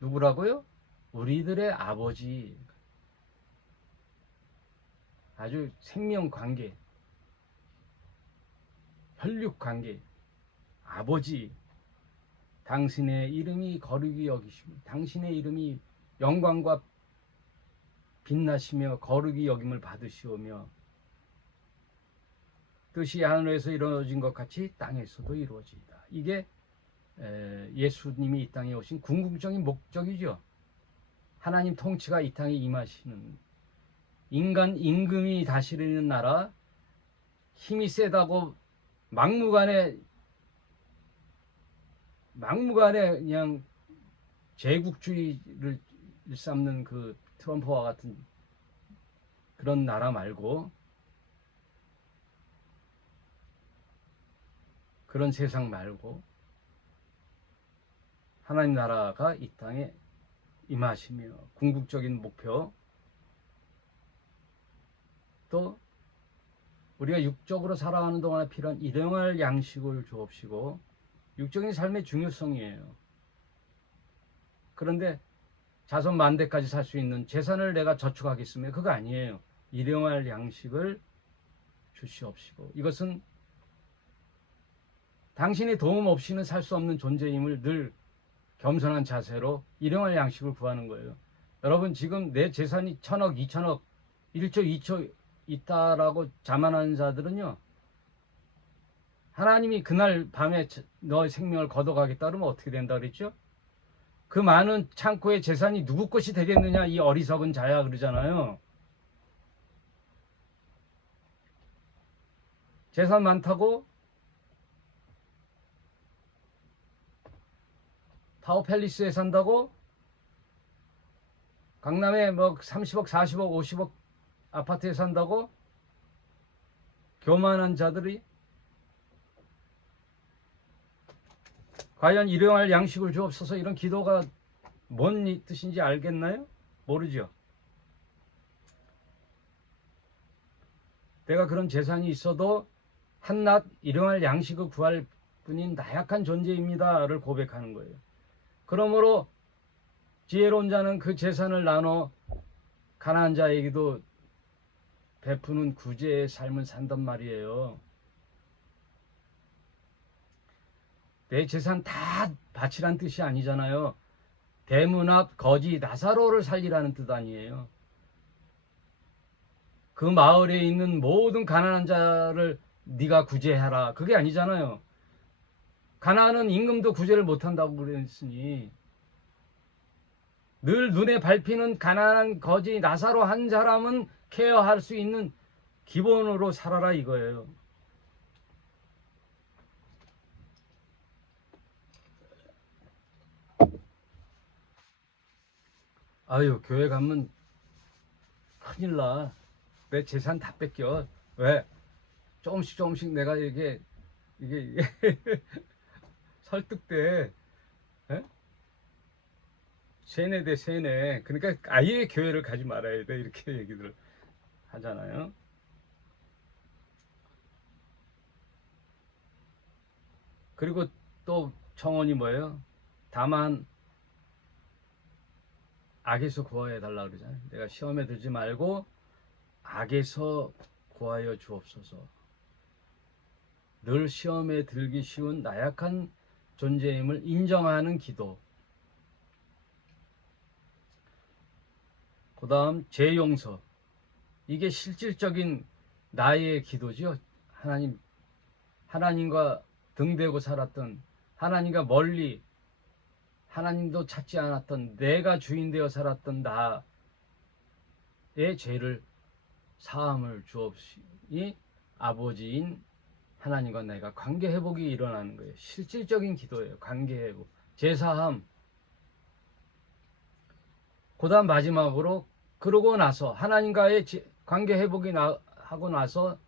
누구라고요? 우리들의 아버지. 아주 생명 관계, 혈육 관계. 아버지, 당신의 이름이 거룩히 여기시며 당신의 이름이 영광과 빛나시며 거룩히 여김을 받으시오며 뜻이 하늘에서 이루어진 것 같이 땅에서도 이루어지이다. 이게 예수님이 이 땅에 오신 궁극적인 목적이죠. 하나님 통치가 이 땅에 임하시는, 인간 임금이 다스리는 나라, 힘이 세다고 막무가내 그냥 제국주의를 일삼는 그 트럼프와 같은 그런 나라 말고, 그런 세상 말고 하나님 나라가 이 땅에 임하시며 궁극적인 목표, 또 우리가 육적으로 살아가는 동안에 필요한 일용할 양식을 주옵시고, 육적인 삶의 중요성이에요. 그런데 자손 만대까지 살 수 있는 재산을 내가 저축하겠으면 그거 아니에요. 일용할 양식을 주시옵시고, 이것은 당신의 도움 없이는 살 수 없는 존재임을 늘 겸손한 자세로 일용할 양식을 구하는 거예요. 여러분, 지금 내 재산이 1000억, 2000억, 1조, 2조 있다라고 자만하는 자들은요, 하나님이 그날 밤에 너의 생명을 걷어가겠다 그러면 어떻게 된다 그랬죠? 그 많은 창고의 재산이 누구 것이 되겠느냐, 이 어리석은 자야, 그러잖아요. 재산 많다고 타워팰리스에 산다고, 강남에 뭐 30억, 40억, 50억 아파트에 산다고, 교만한 자들이 과연 일용할 양식을 주옵소서, 이런 기도가 뭔 뜻인지 알겠나요? 모르죠. 내가 그런 재산이 있어도 한낱 일용할 양식을 구할 뿐인 나약한 존재입니다를 고백하는 거예요. 그러므로 지혜로운 자는 그 재산을 나눠 가난한 자에게도 베푸는 구제의 삶을 산단 말이에요. 내 재산 다 바치란 뜻이 아니잖아요. 대문 앞 거지 나사로를 살리라는 뜻 아니에요. 그 마을에 있는 모든 가난한 자를 네가 구제하라, 그게 아니잖아요. 가난한 임금도 구제를 못한다고 그랬으니, 늘 눈에 밟히는 가난한 거지 나사로 한 사람은 케어할 수 있는 기본으로 살아라, 이거예요. 아유, 교회 가면 큰일 나. 내 재산 다 뺏겨. 왜? 조금씩 내가 이게 설득돼. 에? 세뇌. 그러니까 아예 교회를 가지 말아야 돼, 이렇게 얘기들 하잖아요. 그리고 또 청원이 뭐예요? 다만 악에서 구하여 달라 그러잖아요. 내가 시험에 들지 말고 악에서 구하여 주옵소서. 늘 시험에 들기 쉬운 나약한 존재임을 인정하는 기도. 그 다음 재용서. 이게 실질적인 나의 기도지요. 하나님과 등대고 살았던, 하나님과 멀리 하나님도 찾지 않았던, 내가 주인 되어 살았던 나의 죄를 사함을 주옵시니 아버지인 하나님과 내가 관계 회복이 일어나는 거예요. 실질적인 기도예요. 관계 회복, 제사함. 그 다음 마지막으로, 그러고 나서 하나님과의 관계 회복이 하고 나서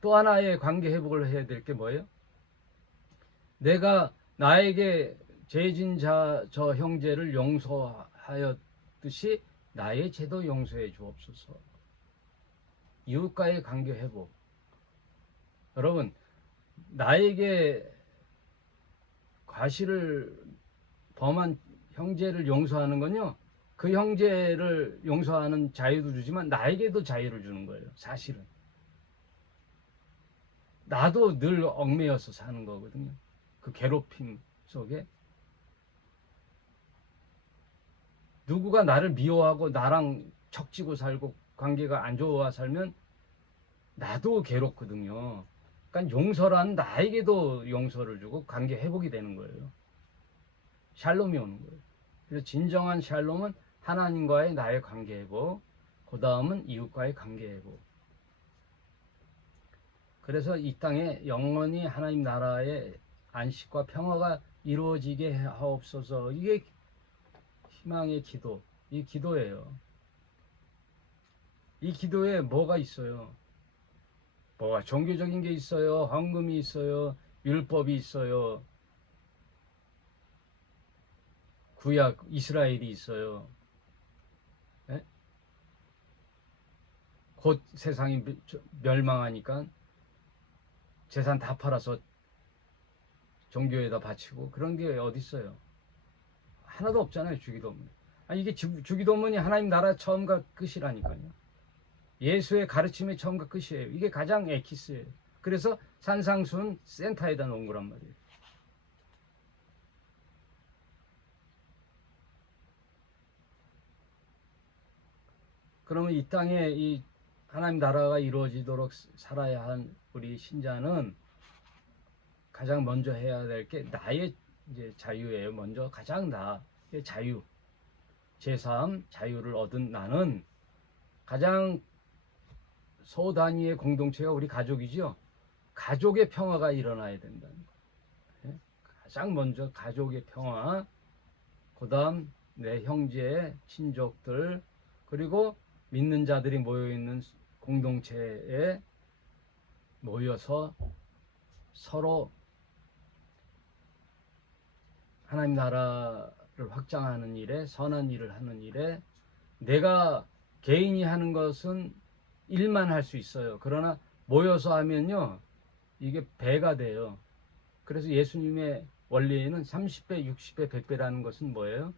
또 하나의 관계 회복을 해야 될 게 뭐예요? 내가 나에게 죄진 저 형제를 용서하였듯이 나의 죄도 용서해 주옵소서. 이웃과의 관계 회복. 여러분, 나에게 과실을 범한 형제를 용서하는 건요, 그 형제를 용서하는 자유도 주지만 나에게도 자유를 주는 거예요. 사실은 나도 늘 얽매여서 사는 거거든요. 그 괴롭힘 속에 누구가 나를 미워하고 나랑 척지고 살고 관계가 안 좋아 살면 나도 괴롭거든요. 그러니까 용서란 나에게도 용서를 주고 관계 회복이 되는 거예요. 샬롬이 오는 거예요. 그래서 진정한 샬롬은 하나님과의 나의 관계 회복, 그 다음은 이웃과의 관계 회복. 그래서 이 땅에 영원히 하나님 나라의 안식과 평화가 이루어지게 하옵소서. 이게 희망의 기도, 이 기도예요. 이 기도에 뭐가 있어요? 뭐가 종교적인 게 있어요? 헌금이 있어요? 율법이 있어요? 구약 이스라엘이 있어요? 예? 곧 세상이 멸망하니까 재산 다 팔아서 종교에다 바치고 그런 게 어디 있어요? 하나도 없잖아요. 주기도문. 아니, 이게 주기도문이 하나님 나라 처음과 끝이라니까요. 예수의 가르침의 처음과 끝이에요. 이게 가장 에키스예요. 그래서 산상수훈 센터에다 놓은 거란 말이에요. 그러면 이 땅에 이 하나님 나라가 이루어지도록 살아야 한 우리 신자는 가장 먼저 해야 될 게 나의 이제 자유예요. 먼저 가장 나의 자유, 제3 자유를 얻은 나는 가장 소단위의 공동체가 우리 가족이죠. 가족의 평화가 일어나야 된다는 거예요. 가장 먼저 가족의 평화, 그 다음 내 형제, 친족들, 그리고 믿는 자들이 모여있는 공동체에 모여서 서로 하나님 나라를 확장하는 일에, 선한 일을 하는 일에, 내가 개인이 하는 것은 일만 할 수 있어요. 그러나 모여서 하면요, 이게 배가 돼요. 그래서 예수님의 원리에는 30배, 60배, 100배라는 것은 뭐예요?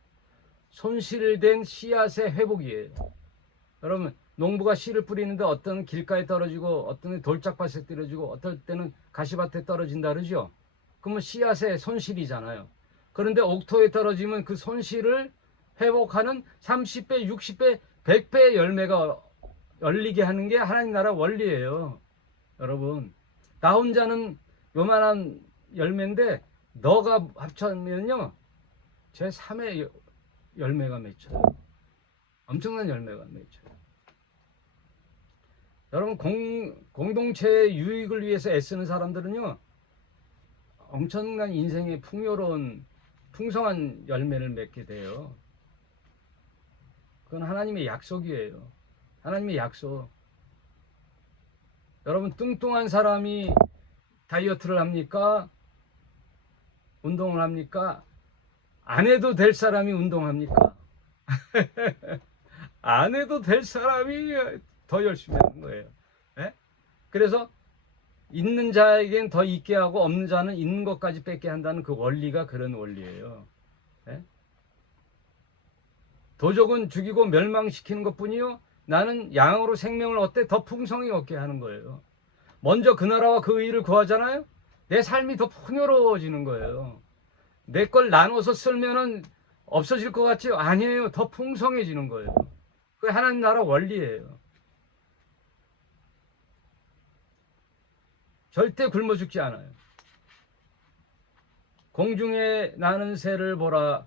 손실된 씨앗의 회복이에요. 여러분, 농부가 씨를 뿌리는데 어떤 길가에 떨어지고 어떤 돌짝밭에 떨어지고 어떨 때는 가시밭에 떨어진다 그러죠. 그러면 씨앗의 손실이잖아요. 그런데 옥토에 떨어지면 그 손실을 회복하는 30배, 60배, 100배의 열매가 열리게 하는 게 하나님 나라 원리예요. 여러분, 나 혼자는 요만한 열매인데 너가 합쳐면요 제 3의 열매가 맺혀요. 엄청난 열매가 맺혀요. 여러분, 공동체의 유익을 위해서 애쓰는 사람들은요 엄청난 인생의 풍요로운 풍성한 열매를 맺게 돼요. 그건 하나님의 약속이에요. 하나님의 약속. 여러분, 뚱뚱한 사람이 다이어트를 합니까? 운동을 합니까? 안 해도 될 사람이 운동합니까? 안 해도 될 사람이 더 열심히 하는 거예요. 예? 그래서 있는 자에겐 더 있게 하고 없는 자는 있는 것까지 뺏게 한다는 그 원리가 그런 원리예요. 예? 도적은 죽이고 멸망시키는 것뿐이요, 나는 양으로 생명을 얻되 더 풍성히 얻게 하는 거예요. 먼저 그 나라와 그 의를 구하잖아요. 내 삶이 더 풍요로워지는 거예요. 내 걸 나눠서 쓸면은 없어질 것 같지요? 아니에요. 더 풍성해지는 거예요. 그게 하나님 나라 원리예요. 절대 굶어 죽지 않아요. 공중에 나는 새를 보라.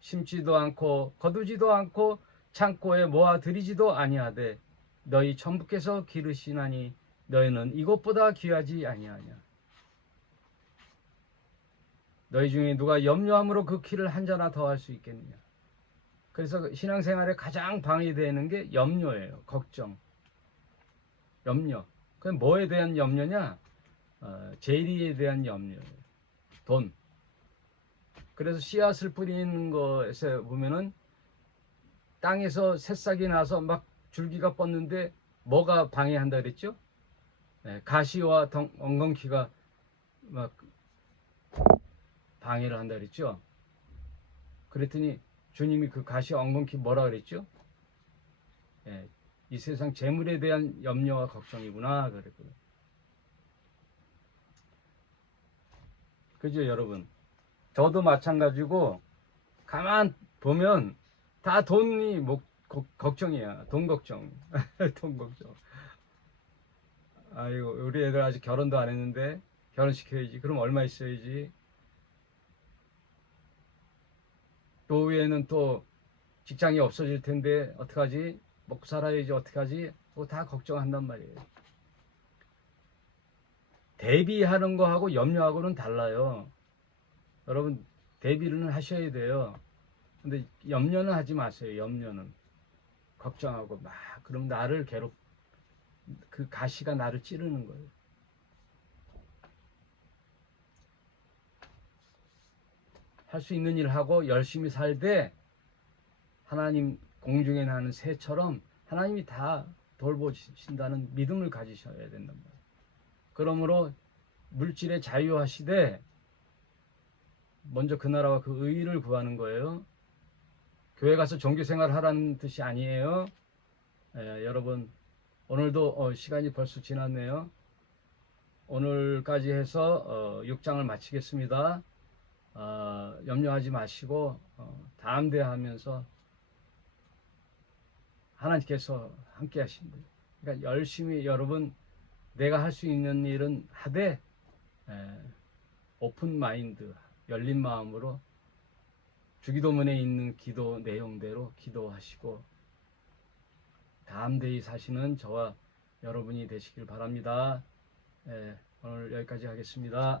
심지도 않고 거두지도 않고 창고에 모아 들이지도 아니하되 너희 천부께서 기르시나니 너희는 이것보다 귀하지 아니하냐. 너희 중에 누가 염려함으로 그 키를 한 자나 더할 수 있겠느냐. 그래서 신앙생활에 가장 방해되는 게 염려예요. 걱정, 염려. 그 뭐에 대한 염려냐? 재리에 대한 염려예요. 돈. 그래서 씨앗을 뿌리는 것에 보면은 땅에서 새싹이 나서 막 줄기가 뻗는데 뭐가 방해한다 그랬죠? 가시와 엉겅퀴가 막 방해를 한다 그랬죠? 그랬더니 주님이 그 가시와 엉겅퀴 뭐라 그랬죠? 이 세상 재물에 대한 염려와 걱정이구나 그랬거든요. 그죠 여러분? 저도 마찬가지고 가만 보면 다 돈이 걱정이야. 돈 걱정. 돈 걱정. 아이고 우리 애들 아직 결혼도 안 했는데 결혼시켜야지. 그럼 얼마 있어야지. 노후에는 또 직장이 없어질 텐데 어떡하지? 먹고 살아야지 어떡하지? 그거 다 걱정한단 말이에요. 대비하는 거하고 염려하고는 달라요. 여러분 대비는 하셔야 돼요. 근데 염려는 하지 마세요. 염려는 걱정하고 막 그럼 나를 그 가시가 나를 찌르는 거예요. 할 수 있는 일 하고 열심히 살되 하나님 공중에 나는 새처럼 하나님이 다 돌보신다는 믿음을 가지셔야 된단 말이에요. 그러므로 물질의 자유하시되 먼저 그 나라와 그 의를 구하는 거예요. 교회 가서 종교생활 하라는 뜻이 아니에요. 여러분 오늘도 시간이 벌써 지났네요. 오늘까지 해서 6장을 마치겠습니다. 염려하지 마시고 다음 대하면서 하나님께서 함께 하신다. 그러니까 열심히 여러분 내가 할 수 있는 일은 하되 오픈 마인드 열린 마음으로 주기도문에 있는 기도 내용대로 기도하시고 담대히 사시는 저와 여러분이 되시길 바랍니다. 오늘 여기까지 하겠습니다.